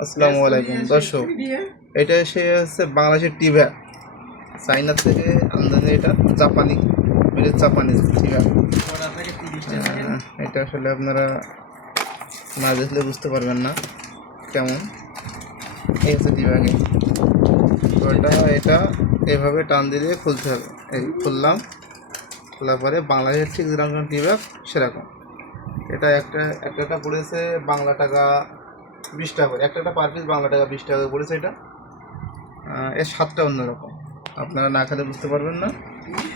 আসসালামু আলাইকুম দর্শক, এটা এসে হচ্ছে বাংলাদেশের টিভা, চাইনা থেকে আমদানি। এটা জাপানি, জাপানিজ টিভা। এটা আসলে আপনারা না দেখলে বুঝতে পারবেন না কেমন। এই হচ্ছে টিভাকে, এটা এভাবে টান দিলে খুলতে হবে। এই খুললাম, খোলার পরে বাংলাদেশের ঠিক যেরকম টিভা সেরকম। এটা একটা পড়েছে বাংলা টাকা 20 টাকা করে, একটা পার পিস বাংলা টাকা 20 টাকা পড়েছে। এটা এর স্বাদটা অন্যরকম, আপনারা না খেলে বুঝতে পারবেন না।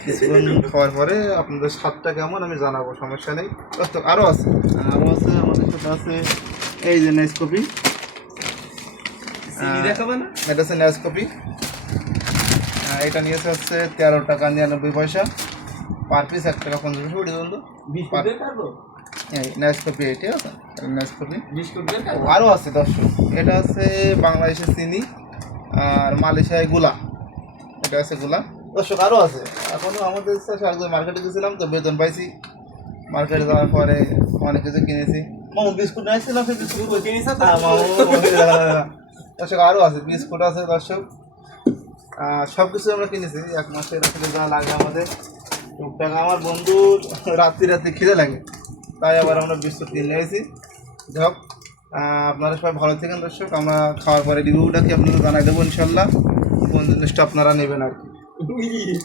কিছুক্ষণ খাওয়ার পরে আপনাদের স্বাদটা কেমন আমি জানাবো, সমস্যা নেই। আরও আছে আমাদের সাথে আছে এই যে নেসকপি। এটা হচ্ছে নেসকপি, এটা নিয়েছে হচ্ছে 13 টাকা 99 পয়সা পার পিস, 1 টাকা 50 পয়সা। ওটি বন্ধু নেসকপি, ঠিক আছে। নেসকপি আরও আছে দর্শক। এটা আছে বাংলাদেশের চিনি আর মালয়েশিয়ায় গুলা, এটা আছে গুলা দর্শক। আরও আছে, এখনও আমাদের একজন মার্কেটে গেছিলাম তো, বেতন পাইছি। মার্কেটে যাওয়ার পরে অনেক কিছু কিনেছি। মামু বিস্কুট নিয়েছিলাম, সেই বিস্কুট দর্শক আরও আছে, বিস্কুট আছে দর্শক। সব কিছু আমরা কিনেছি। 1 মাসের আসলে যা লাগে আমাদের টুকটাক। আমার বন্ধুর রাত্রি খিদে লাগে, তাই আবার আমরা বিস্কুট কিনে নিয়েছি। যাক, আপনারা সবাই ভালো থাকেন দর্শক। আমরা খাওয়ার পরে রিভিউটা কি আপনাদের জানাই দেবো ইনশাল্লাহ, কোন জিনিসটা আপনারা নেবেন আর কি।